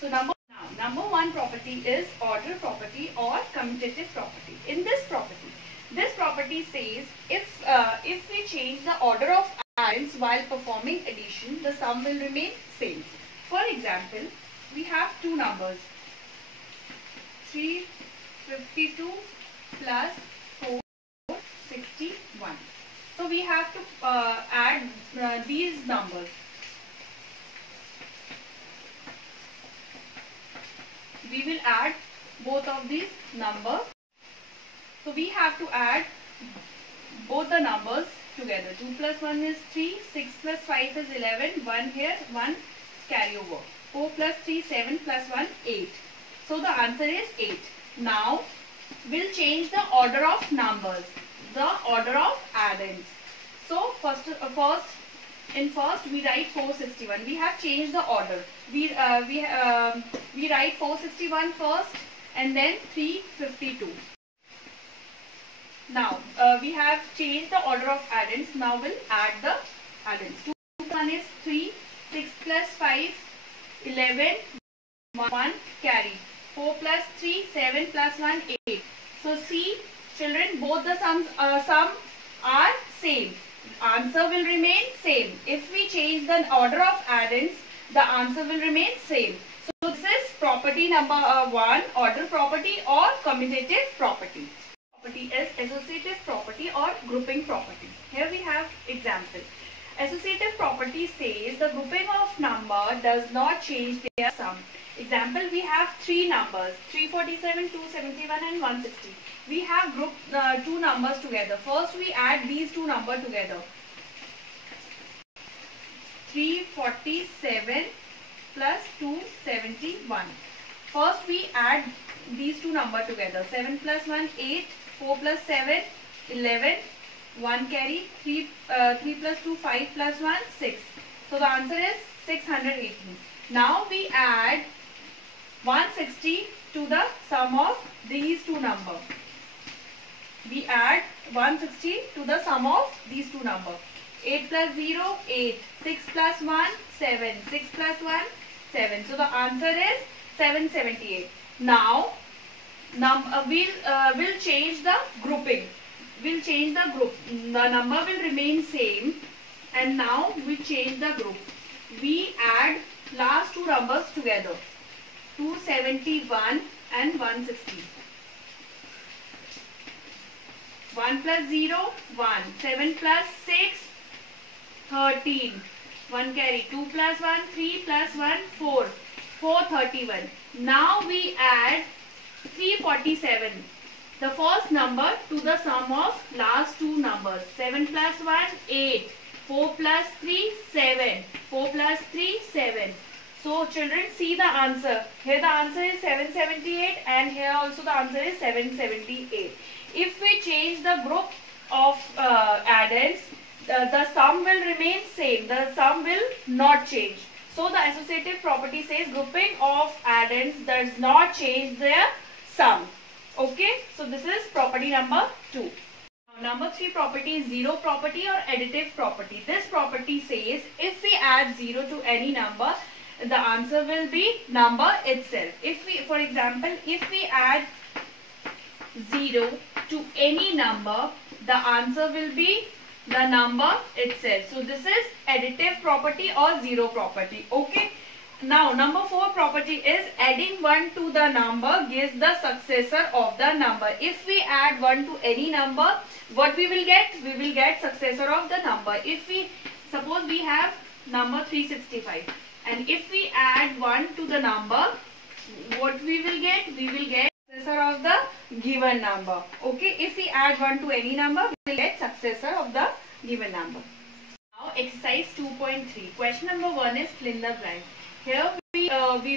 Number one property is order property or commutative property. In this property says if we change the order of adds while performing addition, the sum will remain same. For example, we have two numbers, 352 plus 461. So we have to add these numbers. We will add both of these numbers. So we have to add both the numbers together. 2 plus 1 is 3, 6 plus 5 is 11, 1 here, 1 carry over. 4 plus 3, 7 plus 1, 8. So the answer is 8. Now we'll change the order of numbers, the order of add-ins. So first we write 461. We have changed the order. We write 461 first and then 352. Now we have changed the order of add-ins. Now we'll add the add-ins. 2 plus 1 is 3, 6 plus 5, 11, 1 carry. 4 plus 3, 7 plus 1, 8. So see children, both the sum are same. Answer will remain same. If we change the order of add-ins, the answer will remain same. So this is property number 1, order property or commutative property. Property is associative property or grouping property. Here we have example. Associative property says the grouping of number does not change their sum. Example, we have three numbers, 347, 271 and 160. We have grouped two numbers together. First we add these two numbers together. 347 plus 271. First we add these two numbers together. 7 plus 1, 8. 4 plus 7, 11. 1 carry. 3 plus 2, 5 plus 1, 6. So the answer is 618. Now we add 160 to the sum of these two numbers. We add 160 to the sum of these two numbers. 8 plus 0, 8. 6 plus 1, 7. 6 plus 1, 7. So the answer is 778. Now we'll change the grouping. We'll change the group. The number will remain same. And now we change the group. We add last two numbers together. 271 and 160. 1 plus 0, 1. 7 plus 6, 13. 1 carry. 2 plus 1, 3 plus 1, 4. 431. Now we add 347. The first number to the sum of last two numbers. 7 plus 1, 8. 4 plus 3, 7. 4 plus 3, 7. So children, see the answer. Here the answer is 778 and here also the answer is 778. If we change the group of add-ins, the sum will remain same. The sum will not change. So the associative property says grouping of add-ins does not change their sum. Okay, so this is property number 2. Number 3 property is zero property or additive property. This property says if we add 0 to any number, the answer will be number itself. If we, for example, if we add 0 to any number, the answer will be the number itself. So this is additive property or zero property. Okay. Now number 4 property is adding 1 to the number gives the successor of the number. If we add 1 to any number, what we will get? We will get successor of the number. If we, suppose we have number 365 and if we add 1 to the number, what we will get? We will get successor of the given number. Okay, if we add 1 to any number, we will get successor of the given number. Now exercise 2.3. Question number 1 is fill in the blanks. Here we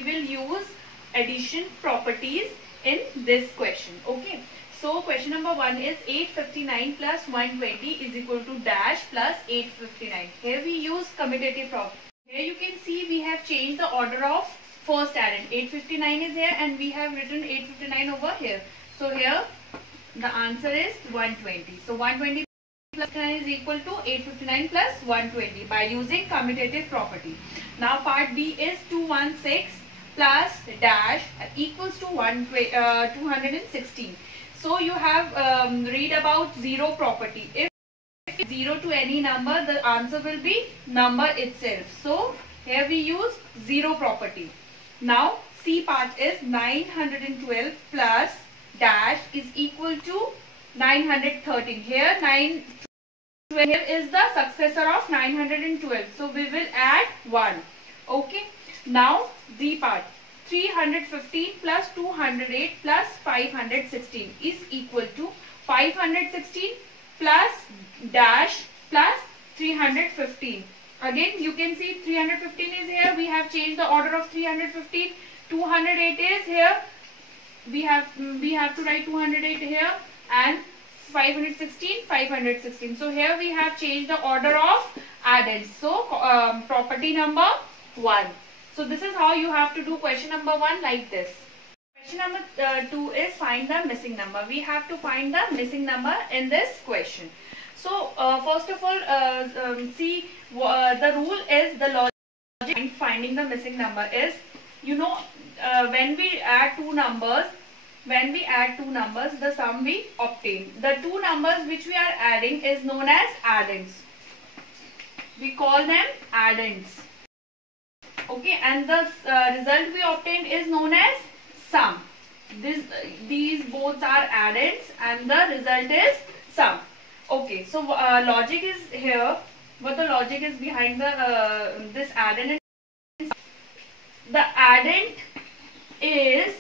will use addition properties in this question. Okay. So question number 1 is 859 plus 120 is equal to dash plus 859. Here we use commutative property. Here you can see we have changed the order of first addend. 859 is here and we have written 859 over here. So here the answer is 120. So 120 plus 9 is equal to 859 plus 120 by using commutative property. Now part B is 216 plus dash equals to 216. So you have read about zero property. If 0 to any number, the answer will be number itself. So here we use zero property. Now C part is 912 plus dash is equal to 913. Here 912 here is the successor of 912. So we will add 1. Okay. Now D part 315 plus 208 plus 516 is equal to 516 plus dash plus 315. Again you can see 315 is here. We have changed the order of 315. 208 is here. We have to write 208 here, and 516. So here we have changed the order of addends. So property number 1. So this is how you have to do question number 1 like this. Question number 2 is find the missing number. We have to find the missing number in this question. So first of all, see the rule is the logic behind finding the missing number is, you know, when we add two numbers, the sum we obtain. The two numbers which we are adding is known as addends. We call them addends. Okay, and the result we obtained is known as sum. These both are addends and the result is sum. Okay, so logic is here. What the logic is behind the this addend? The addend is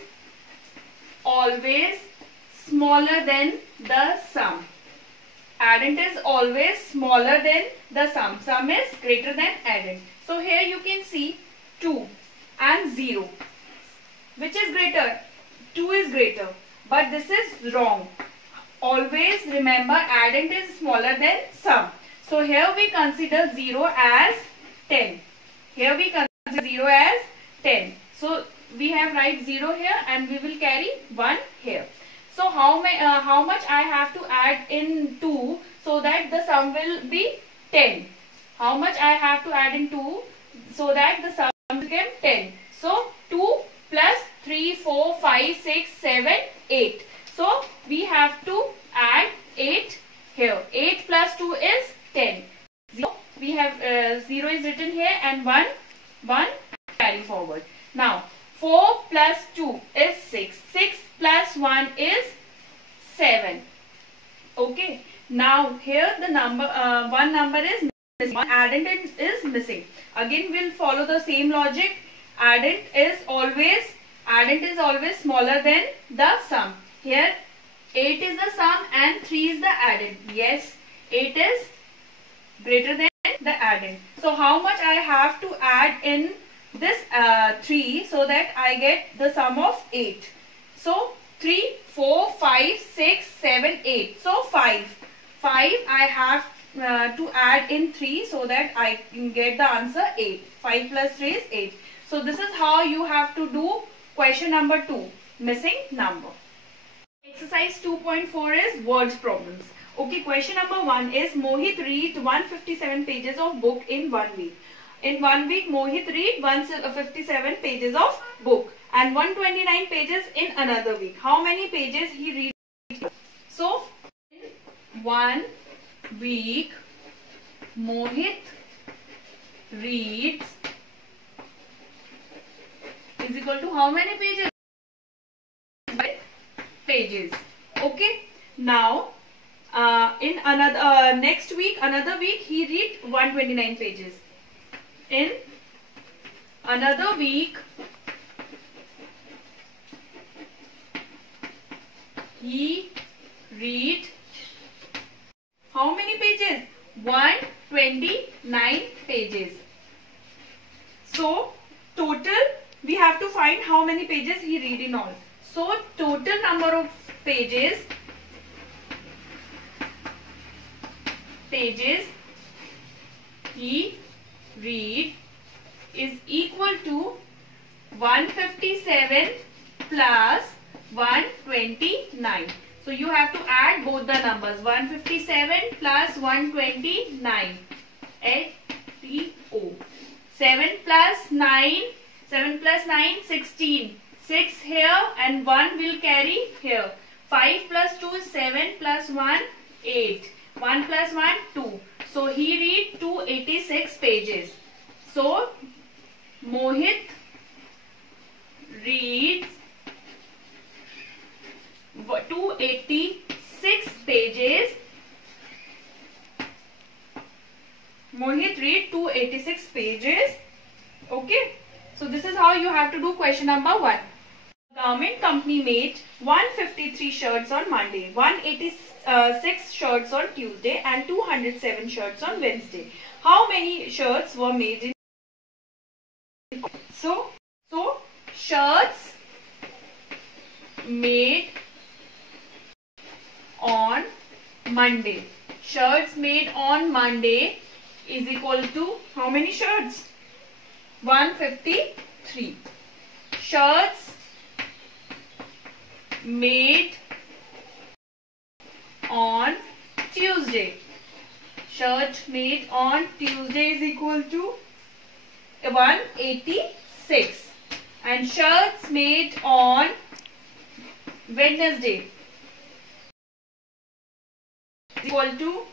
always smaller than the sum. Addend is always smaller than the sum. Sum is greater than addend. So here you can see 2 and 0. Which is greater? 2 is greater. But this is wrong. Always remember addend is smaller than sum. So here we consider 0 as 10. Here we consider 0 as 10. So we have write 0 here and we will carry 1 here. So how much I have to add in 2 so that the sum will be 10? How much I have to add in 2 so that the sum became 10? So 2 plus 3, 4, 5, 6, 7, 8. So we have to add 8 here. 8 plus 2 is 10. 0. We have 0 is written here and 1 carry forward. Now 4 plus 2 is 6. 6 plus 1 is 7. Okay. Now here the number one number is missing. One addend is missing. Again we'll follow the same logic. Addend is always smaller than the sum. Here 8 is the sum and 3 is the addend. Yes, 8 is greater than the addend. So how much I have to add in this 3 so that I get the sum of 8? So 3, 4, 5, 6, 7, 8. So 5 I have to add in 3 so that I can get the answer 8. 5 plus 3 is 8. So this is how you have to do question number 2, missing number. Exercise 2.4 is words problems. Okay, question number 1 is Mohit read 157 pages of book in 1 week. In 1 week, Mohit read 157 pages of book and 129 pages in another week. How many pages he reads? So, in 1 week, Mohit reads is equal to how many pages? Pages. Okay. Now, in another next week, another week, he read 129 pages. In another week, he read how many pages? 129 pages. So total we have to find how many pages he read in all. So total number of pages he read is equal to 157 plus 129. So you have to add both the numbers. 157 plus 129. 7 plus 9, 7 plus 9, 16. 6 here and 1 will carry here. 5 plus 2 is 7 plus 1, 8. 1 plus 1, 2. So he read 286 pages. So Mohit reads 286 pages. Mohit read 286 pages. Okay. So this is how you have to do question number 1. Garment company made 153 shirts on Monday, 186 shirts on Tuesday and 207 shirts on Wednesday. How many shirts were made in? So shirts made on Monday. Shirts made on Monday is equal to how many shirts? 153. Shirts made on Tuesday. Shirt made on Tuesday is equal to 186. And shirts made on Wednesday is equal to,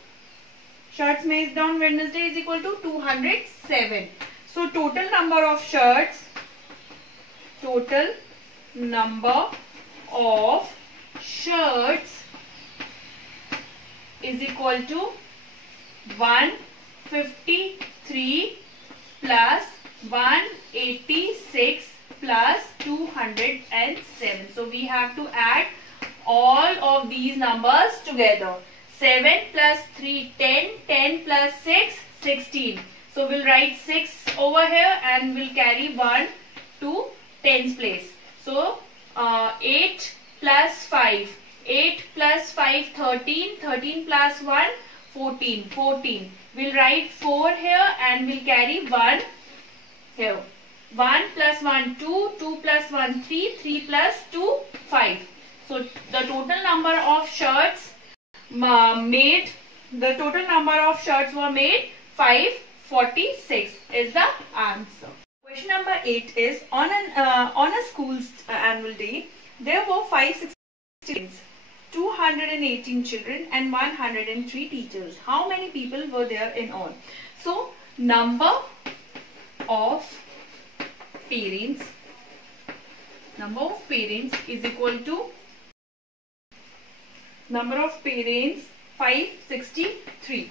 shirts made on Wednesday is equal to 207. So total number of shirts is equal to 153 plus 186 plus 207. So we have to add all of these numbers together. 7 plus 3, 10, 10 plus 6, 16. So we'll write 6 over here and we'll carry 1 to tens place. So 8 plus 5, 8 plus 5, 13, 13 plus 1, 14, 14. We'll write 4 here and we'll carry 1 here. 1 plus 1, 2, 2 plus 1, 3, 3 plus 2, 5. So the total number of shirts were made 546 is the answer. Question number 8 is on a school's annual day, there were 560 students, 218 children and 103 teachers. How many people were there in all? So number of parents is equal to number of parents 563.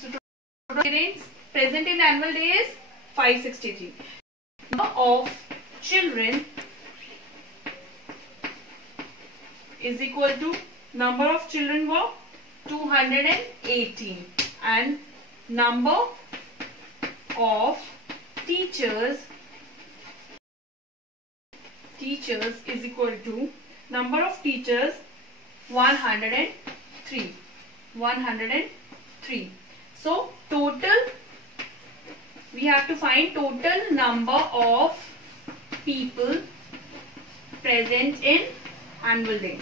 So total parents present in annual day is 563. Number of children is equal to, number of children were 218 and number of teachers is equal to number of teachers 103. So total, we have to find total number of people present in annual day.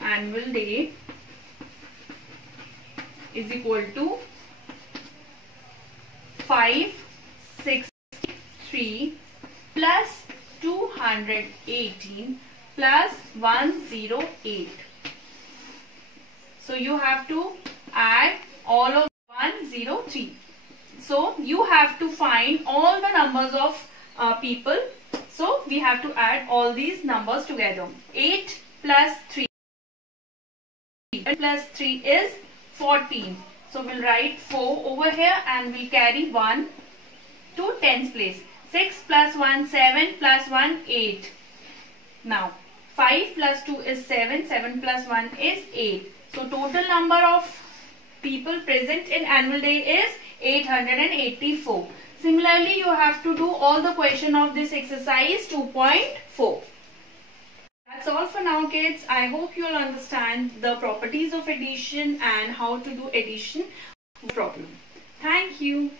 Annual day is equal to 563 plus 218 plus 108. So you have to add all of 103. So you have to find all the numbers of people. So we have to add all these numbers together. 8 plus 3 plus 3 is 14. So we'll write 4 over here and we'll carry 1 to tens place. 6 plus 1, 7 plus 1, 8. Now 5 plus 2 is 7, 7 plus 1 is 8. So total number of people present in annual day is 884. Similarly, you have to do all the question of this exercise 2.4. That's all for now, kids. I hope you will understand the properties of addition and how to do addition problem. Thank you.